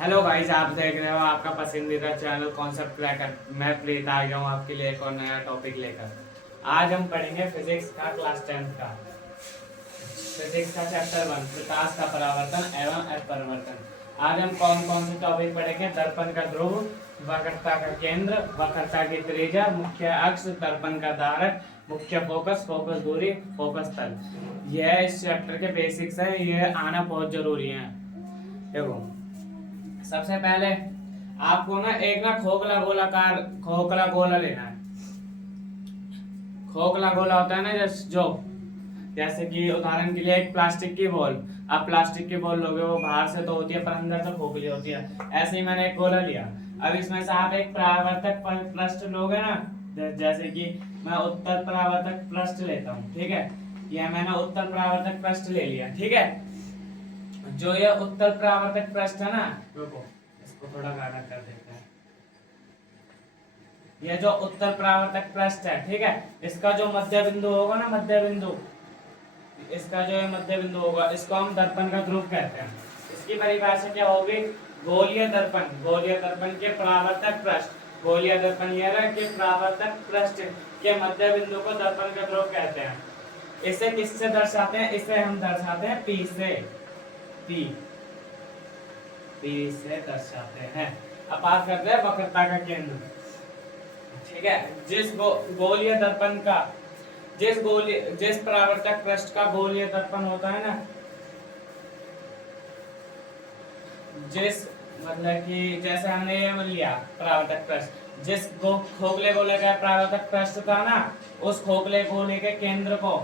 Hello guys, आप देख रहे हो आपका पसंदीदा चैनल कॉन्सेप्ट क्रैकर। मैं प्रीत आ गया हूँ आपके लिए एक और नया टॉपिक लेकर। आज हम पढ़ेंगे फिजिक्स का क्लास 10 का फिजिक्स का चैप्टर 1 प्रकाश का परावर्तन एवं अपरिवर्तन। आज हम कौन कौन से टॉपिक पढ़ेंगे? दर्पण का ध्रुव, वक्रता का केंद्र, वक्रता की त्रिज्या, मुख्य अक्ष, दर्पण का धारक, मुख्य फोकस, फोकस दूरी, फोकस तल। यह इस चैप्टर के बेसिक्स है, ये आना बहुत जरूरी है। देखो, सबसे पहले आपको ना एक खोखला गोला लेना है। खोखला गोला होता है ना, जैसे कि उदाहरण के लिए एक प्लास्टिक की बॉल। आप प्लास्टिक की बॉल लोगे, वो बाहर से तो होती है पर अंदर से खोखली होती है। ऐसे ही मैंने एक गोला लिया। अब इसमें से आप एक परावर्तक पृष्ठ लोगे ना, जैसे कि मैं उत्तल परावर्तक पृष्ठ लेता हूँ, ठीक है। यह मैंने उत्तल परावर्तक पृष्ठ ले लिया, ठीक है। जो ये उत्तल परावर्तक पृष्ठ है ना, रुको इसको थोड़ा गाढ़ा कर देते हैं। ये जो उत्तल परावर्तक पृष्ठ है, ठीक है, इसका जो मध्य बिंदु होगा ना, इसका जो मध्य बिंदु होगा, इसको हम दर्पण का ध्रुव कहते हैं। इसकी परिभाषा क्या होगी? गोलीय दर्पण के परावर्तक पृष्ठ, गोलीय दर्पण के परावर्तक पृष्ठ के मध्य बिंदु को दर्पण का ध्रुव कहते हैं। इसे किससे दर्शाते हैं? इसे हम दर्शाते हैं P से। P से दर्शाते हैं। अब बात करते हैं वक्रता का केंद्र, ठीक है। गोलीय दर्पण का जिस परावर्तक पृष्ठ का गोलीय दर्पण होता है ना, मतलब कि जैसे हमने ये लिया परावर्तक पृष्ठ, खोखले गोले का परावर्तक पृष्ठ था ना, उस खोखले गोले के केंद्र को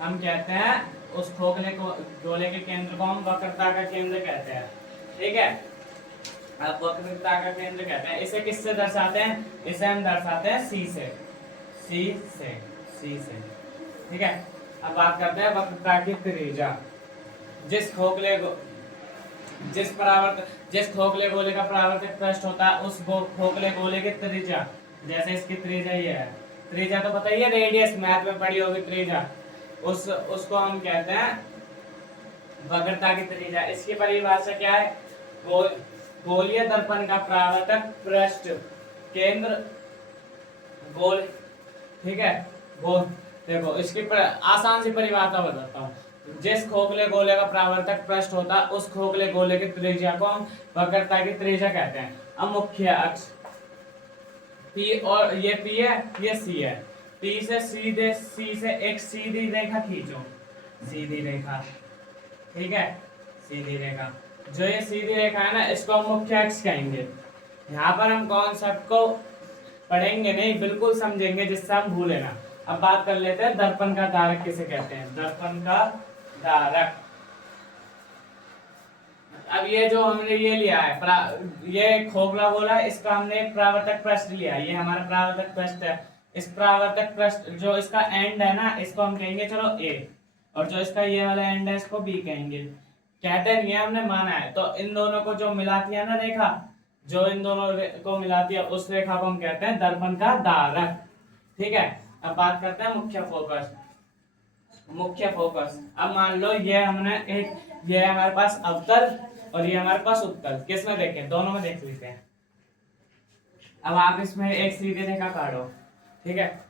हम कहते हैं, गोले के केंद्र को हम वक्रता का केंद्र कहते हैं, ठीक है। अब वक्रता का केंद्र कहते हैं। इसे किससे दर्शाते हैं? इसे हम दर्शाते हैं C से, ठीक है। अब बात करते हैं वक्रता की त्रिज्या। जिस खोखले गोले का परावर्तक पृष्ठ होता है, उस खोखले गोले की त्रिज्या, जैसे इसकी त्रिज्या ये है, त्रिज्या तो पता ही है, रेडियस मैथ में पढ़ी होगी त्रिज्या, उसको हम कहते हैं वक्रता की त्रिज्या। इसकी परिभाषा क्या है? गोलीय दर्पण का परावर्तक पृष्ठ केंद्र गोल, ठीक है। देखो इसकी आसान सी परिभाषा बताता हूँ। जिस खोखले गोले का परावर्तक पृष्ठ होता है, उस खोखले गोले की त्रिज्या को हम वक्रता की त्रिज्या कहते हैं। अब मुख्य अक्ष P, और ये P है, ये C है। P से C से एक सीधी रेखा खींचो, सीधी रेखा, ठीक है, सीधी रेखा। जो ये सीधी रेखा है ना, इसको हम मुख्य अक्ष कहेंगे। यहाँ पर हम कॉन्सेप्ट को पढ़ेंगे नहीं, बिल्कुल समझेंगे जिससे हम भूले ना। अब बात कर लेते हैं दर्पण का धारक किसे कहते हैं। दर्पण का धारक, अब ये जो हमने ये लिया है, ये खोखला गोला है, इसका हमने एक परावर्तक पृष्ठ लिया है, ये हमारा परावर्तक पृष्ठ है। इस परावर्तक पृष्ठ जो इसका एंड है ना, इसको हम कहेंगे चलो A, और जो इसका ये वाला एंड है, इसको B कहेंगे। कहते नहीं है, हमने माना है। तो इन दोनों को जो मिलाती है ना रेखा, जो इन दोनों को मिलाती है, उस रेखा को हम कहते हैं दर्पण का धारक, ठीक है। अब बात करते हैं मुख्य फोकस। अब मान लो ये हमारे पास अवतल और ये हमारे पास उत्तल। किसमें देखें? दोनों में देख लेते हैं। अब आप इसमें एक सीधी रेखा काटो, ठीक है।